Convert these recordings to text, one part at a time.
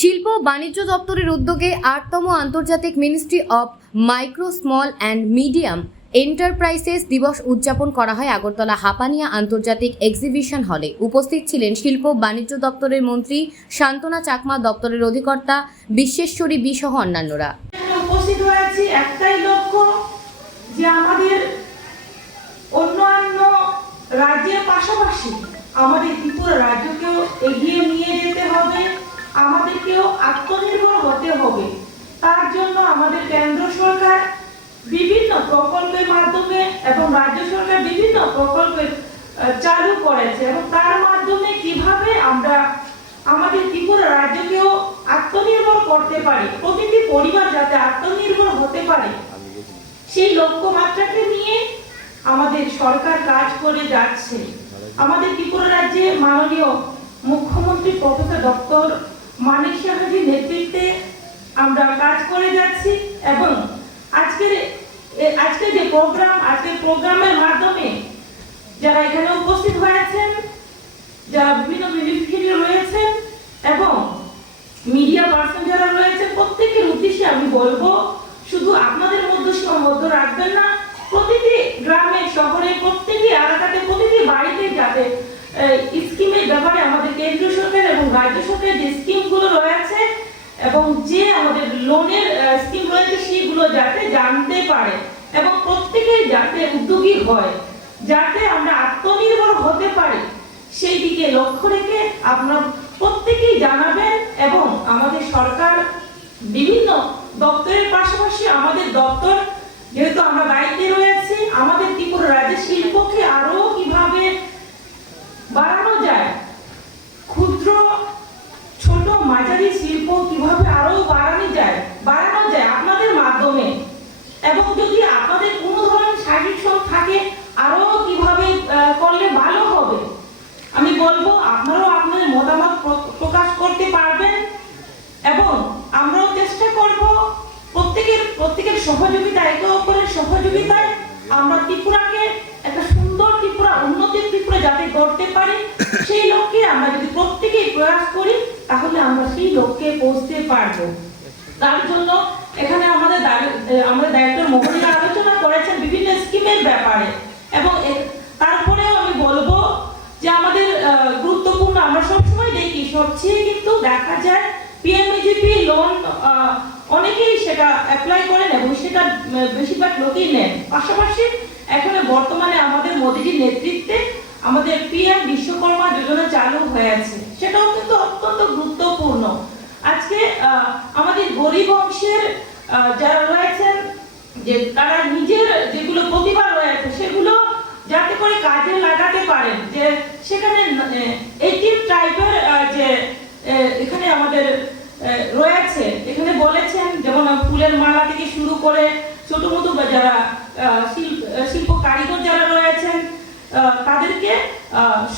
শিল্প বাণিজ্য দপ্তরের উদ্যোগে আটতম আন্তর্জাতিক ministry of micro, small and medium enterprises দিবস উদযাপন করা হয় আগরতলা হাপানিয়া আন্তর্জাতিক এক্সিবিশন হলে। উপস্থিত ছিলেন শিল্প বাণিজ্য দপ্তরের মন্ত্রী শান্তনা চাকমা, দপ্তরের অধিকর্তা বিশ্বেশ্বরী বি সহ অন্যান্যরা। উপস্থিত হয়েছি একটাই লক্ষ্য, যে আমাদের অন্যান্য রাজ্যের পাশাপাশি আমাদের ত্রিপুরা রাজ্যকেও আমাদেরকেও আত্মনির্ভর হতে হবে। তার জন্য আমাদের কেন্দ্র সরকার বিভিন্ন প্রকল্পের মাধ্যমে এবং রাজ্য সরকার বিভিন্ন প্রকল্পের চালু করেছে এবং তার মাধ্যমে কীভাবে আমরা আমাদের ত্রিপুরা রাজ্যকেও আত্মনির্ভর করতে পারি, প্রতিটি পরিবার যাতে আত্মনির্ভর হতে পারে, সেই লক্ষ্যমাত্রাকে নিয়ে আমাদের সরকার কাজ করে যাচ্ছে। আমাদের ত্রিপুরা রাজ্যে মাননীয় মুখ্যমন্ত্রী প্রফেসর ডক্টর মানিক সাহাজির নেতৃত্বে আমরা কাজ করে যাচ্ছি এবং আজকের আজকের যে প্রোগ্রাম, আজকের প্রোগ্রামের মাধ্যমে যারা এখানে উপস্থিত হয়েছেন, যারা বিভিন্ন মিনিস্ট্রি রয়েছেন এবং মিডিয়া পার্সন যারা রয়েছে প্রত্যেকের উদ্দেশ্যে আমি বলব, শুধু আপনাদের মধ্যে সীমাবদ্ধ রাখবেন না, প্রতিটি গ্রামে শহরে প্রত্যেকটি এলাকাতে প্রতিটি বাড়িতে যাতে আহ, স্কিমের ব্যাপারে আমাদের কেন্দ্র সরকার এবং রাজ্য সরকারের যে স্কিমগুলো রয়েছে এবং যে আমাদের লোনের স্কিম রয়েছে সেগুলো যাতে জানতে পারে এবং প্রত্যেকেই যাতে উদ্যোগী হয়, যাতে আমরা আত্মনির্ভর হতে পারি, সেই দিকে লক্ষ্য রেখে আপনারা প্রত্যেকেই জানাবেন এবং আমাদের সরকার বিভিন্ন দপ্তরের পাশাপাশি আমাদের দপ্তর, যেহেতু আমরা দায়িত্বে রয়েছি, আমাদের ত্রিপুরা রাজ্যের শিল্পকে আরও কীভাবে বাড়ানো যায় ক্ষুদ্র ছোট মাঝারি শিল্প কীভাবে আরও বাড়ানো যায় বাড়ানো যায় আপনাদের এবং যদি আপনাদের কোনো ধরনের সাজেশন থাকে, আরও কীভাবে করলে ভালো হবে? আমি বলব, আপনারাও আপনাদের মতামত প্রকাশ করতে পারবেন এবং আমরাও চেষ্টা করব প্রত্যেকের প্রত্যেকের সহযোগিতা একে অপরের সহযোগিতায় আমরা ত্রিপুরাকে, একটা সুন্দর ত্রিপুরা, উন্নতির ত্রিপুরা যাতে করতে পারি, সেই লক্ষ্যে আমরা যদি প্রত্যেকেই প্রয়াস করি, তাহলে আমরা সেই লক্ষ্যে পৌঁছতে পারব। তার জন্য এখানে আমাদের আমাদের দায়িত্বের মহলীরা আলোচনা করেছেন বিভিন্ন স্কিমের ব্যাপারে। এবং তারপরেও আমি বলব যে আমাদের গুরুত্বপূর্ণ, আমরা সবসময় দেখি সবচেয়ে কিন্তু দেখা যায় পিএমএজিপি লোন অনেকেই সেটা অ্যাপ্লাই করেন এবং সেটা বেশিরভাগ লোকই নেন। পাশাপাশি এখানে বর্তমানে আমাদের মোদীজির নেতৃত্বে আমাদের পিএম বিশ্বকর্মা যোজনা চালু হয়েছে সেটাও কিন্তু অত্যন্ত গুরুত্বপূর্ণ। আজকে আমাদের গরিব অংশের যারা রয়েছেন, যে তারা নিজের যেগুলো প্রতিভা রয়েছে, সেগুলো যাতে করে কাজে লাগাতে পারেন। যে সেখানে এইটিন টাইপের যে এখানে আমাদের রয়েছে। এখানে বলেছেন, যেমন ফুলের মালা থেকে শুরু করে ছোট মতো যারা শিল্প কারিগর যারা রয়েছেন তাদেরকে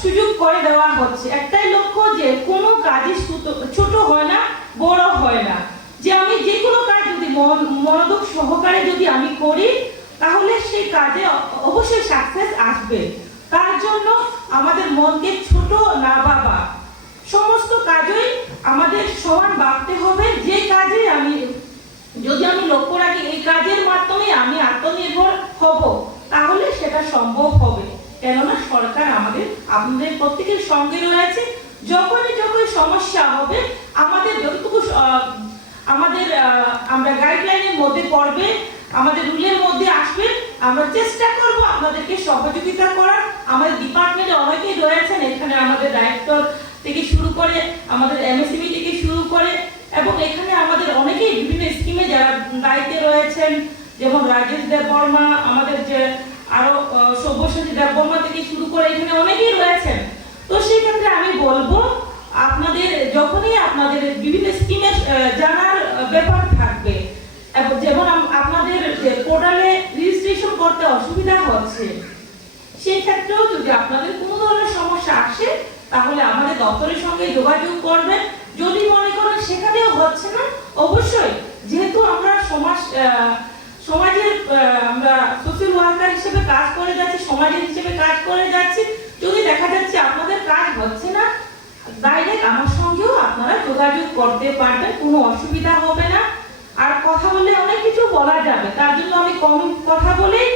সুযোগ করে দেওয়া হচ্ছে। একটাই লক্ষ্য যে কোনো কাজই ছোট- ছোট হয় না বড় হয় না যে আমি যে কোনো কাজ যদি মন- মনোযোগ সহকারে যদি আমি করি, তাহলে সেই কাজে অবশ্যই সাকসেস আসবে। তার জন্য আমাদের মনকে ছোট না বাবা। সমস্ত কাজই আমাদের সমান ভাবতে হবে। যে কাজে আমি, যদি আমি লক্ষ্য রাখি, এই কাজের মাধ্যমে আমি আত্মনির্ভর হব, তাহলে সেটা সম্ভব হবে। কেননা সরকার আমাদের, আপনাদের প্রত্যেকের সঙ্গে রয়েছে। যখনই যখনই সমস্যা হবে, আমাদের যতটুকু আমাদের আমরা গাইডলাইনের মধ্যে পড়বে, আমাদের রুলের মধ্যে আসবে, আমরা চেষ্টা করব আপনাদেরকে সহযোগিতা করার। আমাদের ডিপার্টমেন্টে অনেকেই রয়েছেন, এখানে আমাদের ডাইরেক্টর থেকে শুরু করে, আমাদের এমএসএমই থেকে শুরু করে, এবং এখানে আমাদের অনেকেই বিভিন্ন স্কিমে যারা দায়িত্বে রয়েছেন, যেমন রাজেশ দেববর্মা, আমাদের যে আরও সব্যসাচী দেববর্মা থেকে শুরু করে এখানে অনেকেই রয়েছেন। তো সেই ক্ষেত্রে আমি বলব, আপনাদের, যখনই আপনাদের বিভিন্ন স্কিমের জানার করতে অসুবিধা হচ্ছে, সেক্ষেত্রেও যদি আপনাদের কোনো ধরনের সমস্যা আসে, তাহলে আমাদের দপ্তরের সঙ্গে যোগাযোগ করবেন। যদি মনে করেন সেখানেও হচ্ছে না, অবশ্যই যেহেতু আমরা সমাজ সমাজের আমরা সোশ্যাল ওয়ার্কার হিসেবে কাজ করে যাচ্ছি, সমাজের হিসেবে কাজ করে যাচ্ছি, যদি দেখা যাচ্ছে আপনাদের কাজ হচ্ছে না ডাইরেক্ট আমার সঙ্গেও আপনারা যোগাযোগ করতে পারবেন, কোনো অসুবিধা হবে না। আর কথা বললে অনেক কিছু বলা যাবে, তার জন্য আমি কম কথা বলেই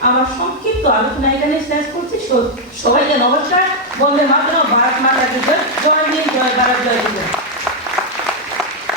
আমার সংক্ষিপ্ত আলোচনা এখানে শেষ করছি সবাইকে নমস্কার বন্ধে মাত্র ভারত মাতা জয় জয় জয় ভারত, জয় বিজয়।